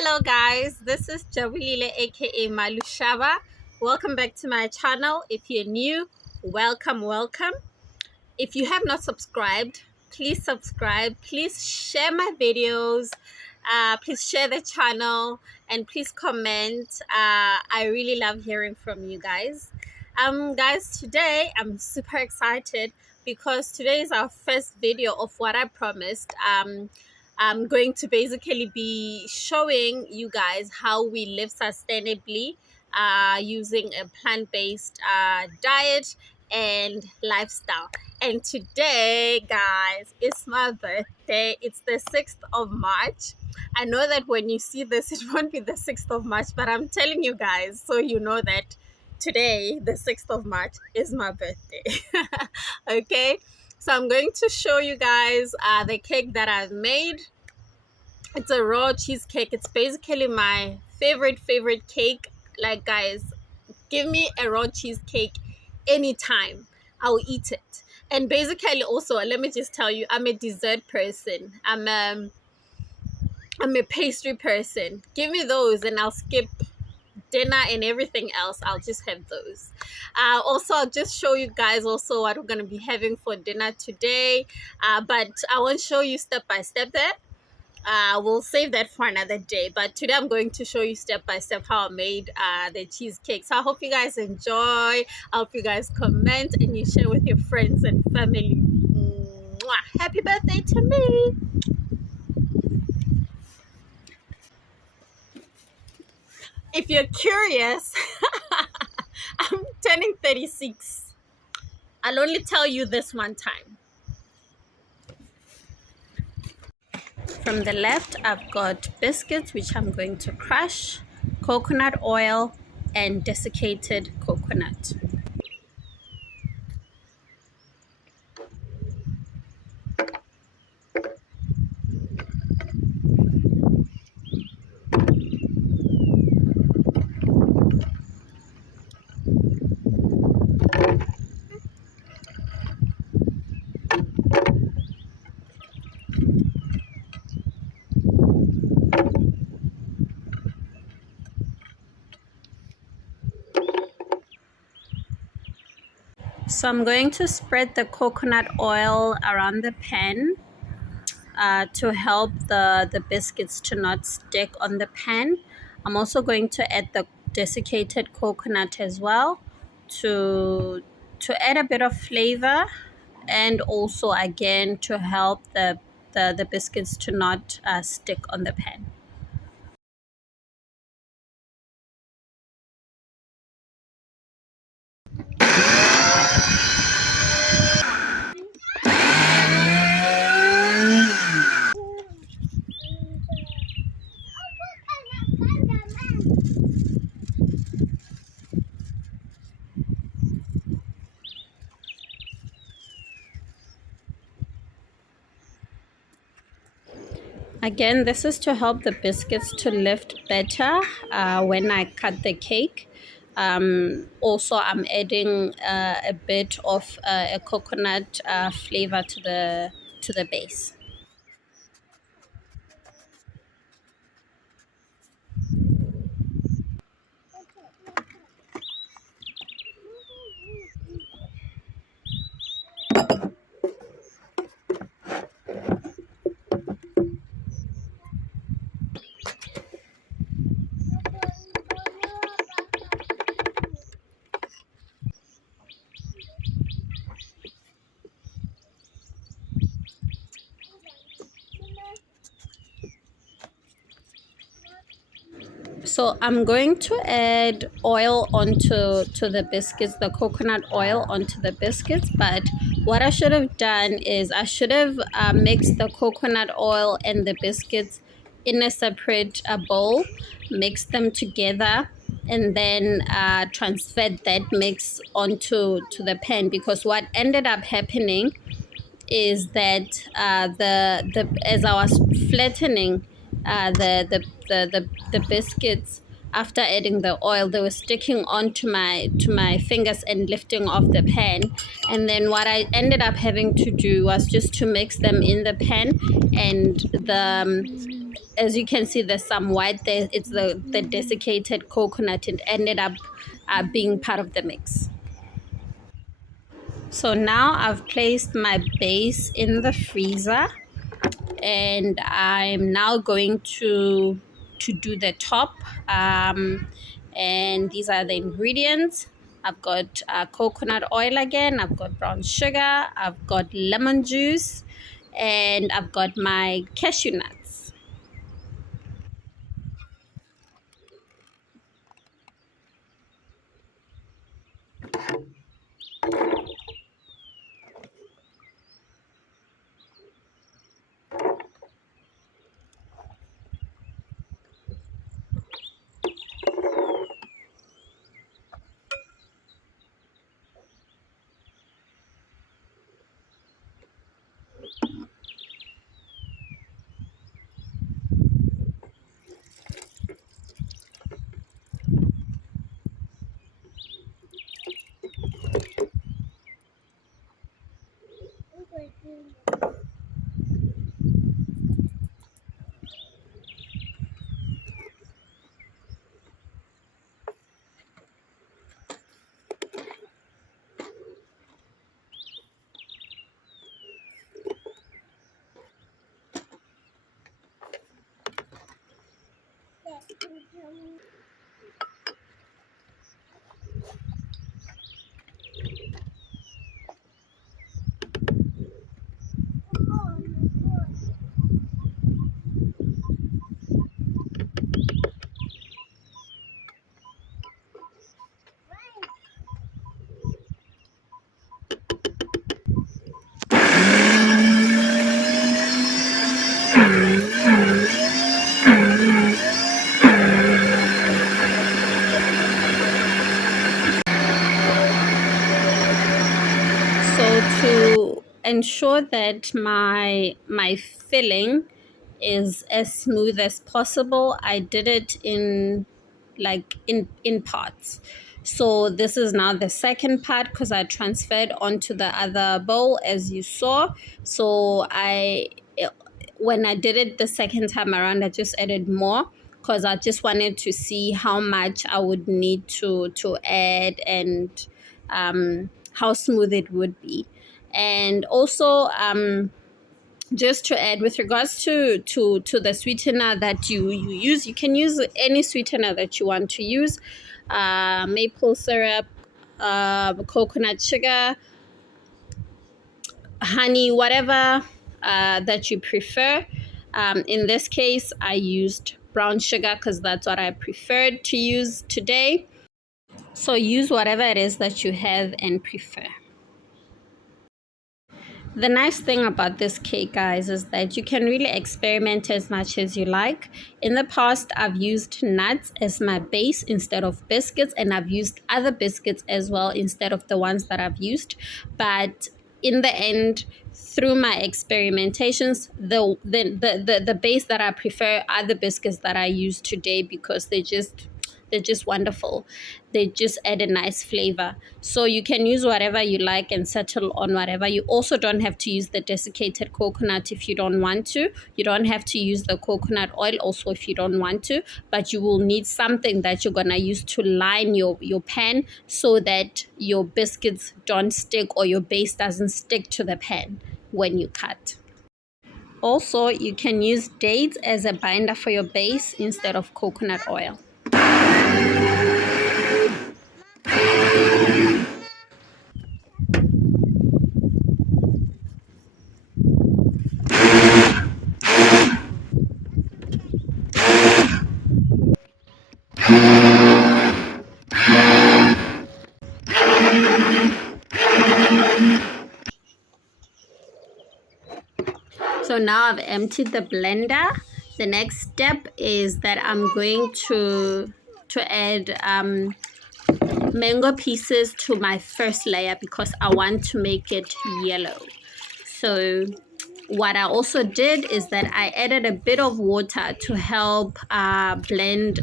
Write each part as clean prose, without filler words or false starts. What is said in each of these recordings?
Hello guys, this is Jabulile aka Malushaba. Welcome back to my channel. If you're new, welcome. If you have not subscribed, please subscribe. Please share my videos. Please share the channel and please comment. I really love hearing from you guys. Guys, today I'm super excited because today is our first video of what I promised. I'm going to basically be showing you guys how we live sustainably using a plant-based diet and lifestyle. And today, guys, it's my birthday. It's the 6th of March. I know that when you see this, it won't be the 6th of March, but I'm telling you guys so you know that today, the 6th of March, is my birthday. Okay? So I'm going to show you guys the cake that I've made. It's a raw cheesecake. It's basically my favorite cake. Like, guys, give me a raw cheesecake anytime. I'll eat it. And basically also, let me just tell you, I'm a dessert person. I'm a pastry person. Give me those and I'll skip dinner and everything else. I'll just have those. Also, I'll just show you guys also what we're going to be having for dinner today. But I won't show you step by step there. We'll save that for another day, but today I'm going to show you step by step how I made the cheesecake. So I hope you guys enjoy. I hope you guys comment and you share with your friends and family. Mwah. Happy birthday to me. If you're curious, I'm turning 36. I'll only tell you this one time. From the left, I've got biscuits, which I'm going to crush, coconut oil, and desiccated coconut. So I'm going to spread the coconut oil around the pan to help the biscuits to not stick on the pan. I'm also going to add the desiccated coconut as well to add a bit of flavor and also again to help the biscuits to not stick on the pan. Again, this is to help the biscuits to lift better when I cut the cake. Also, I'm adding a bit of a coconut flavor to the base. So I'm going to add oil onto the biscuits, the coconut oil onto the biscuits. But what I should have done is I should have mixed the coconut oil and the biscuits in a separate bowl, mixed them together, and then transferred that mix onto the pan. Because what ended up happening is that as I was flattening the biscuits, after adding the oil, they were sticking onto my fingers and lifting off the pan. And then what I ended up having to do was just to mix them in the pan. And as you can see, there's some white there. It's the desiccated coconut. It ended up being part of the mix. So now I've placed my base in the freezer, and I'm now going to do the top. And these are the ingredients. I've got coconut oil again, I've got brown sugar, I've got lemon juice, and I've got my cashew nuts. So to ensure that my filling is as smooth as possible, I did it in parts. So this is now the second part because I transferred onto the other bowl, as you saw. So when I did it the second time around, I just added more because I just wanted to see how much I would need to add, and how smooth it would be. And also, just to add, with regards to the sweetener that you use, you can use any sweetener that you want to use, maple syrup, coconut sugar, honey, whatever that you prefer. In this case, I used brown sugar because that's what I preferred to use today. So use whatever it is that you have and prefer. The nice thing about this cake, guys, is that you can really experiment as much as you like. In the past, I've used nuts as my base instead of biscuits, and I've used other biscuits as well instead of the ones that I've used. But in the end, through my experimentations, the base that I prefer are the biscuits that I use today because they're just wonderful. They just add a nice flavor. So you can use whatever you like and settle on whatever. You also don't have to use the desiccated coconut if you don't want to. You don't have to use the coconut oil also if you don't want to. But you will need something that you're going to use to line your pan so that your biscuits don't stick or your base doesn't stick to the pan when you cut. Also, you can use dates as a binder for your base instead of coconut oil. So now I've emptied the blender. The next step is that I'm going to add mango pieces to my first layer because I want to make it yellow. So what I also did is that I added a bit of water to help blend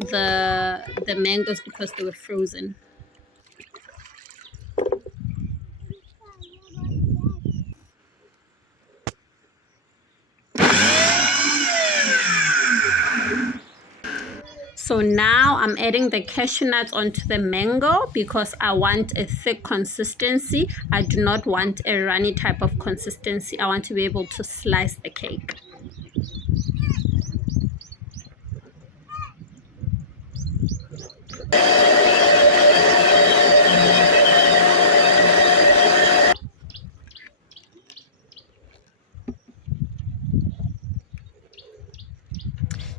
the mangoes because they were frozen. So now I'm adding the cashew nuts onto the mango because I want a thick consistency. I do not want a runny type of consistency. I want to be able to slice the cake.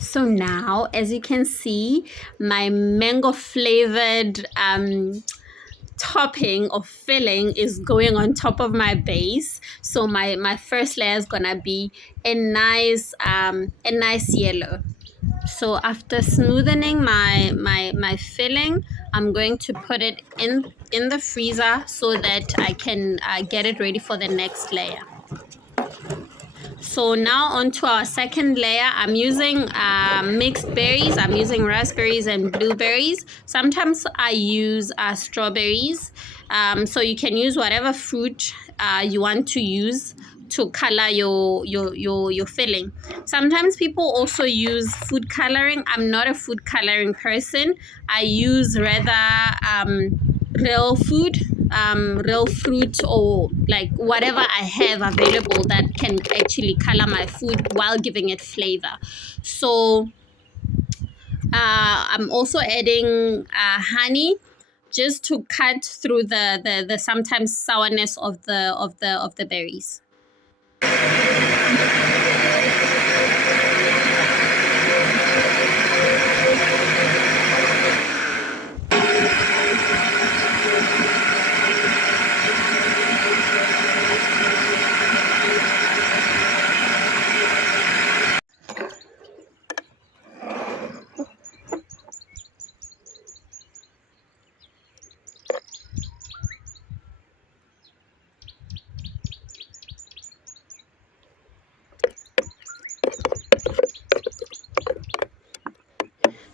So now, as you can see, my mango flavored topping or filling is going on top of my base. So my first layer is gonna be a nice yellow. So after smoothing my filling, I'm going to put it in the freezer so that I can get it ready for the next layer. So now onto our second layer. I'm using mixed berries. I'm using raspberries and blueberries. Sometimes I use strawberries. So you can use whatever fruit you want to use to color your filling. Sometimes people also use food coloring. I'm not a food coloring person. I use rather real food, real fruit, or like whatever I have available that can actually color my food while giving it flavor. So I'm also adding honey just to cut through the sometimes sourness of the berries.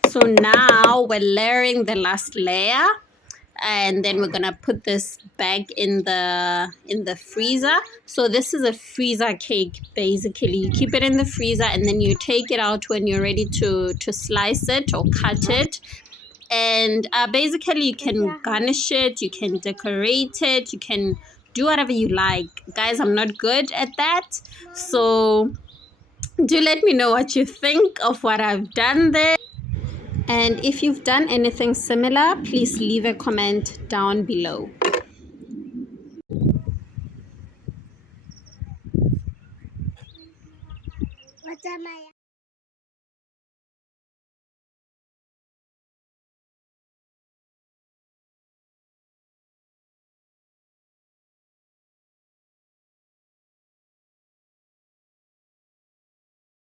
So now we're layering the last layer, and then we're gonna put this back in the freezer. So this is a freezer cake. Basically, you keep it in the freezer and then you take it out when you're ready to slice it or cut it. And basically you can garnish it, you can decorate it, you can do whatever you like. Guys, I'm not good at that, so do let me know what you think of what I've done there. And if you've done anything similar, please leave a comment down below.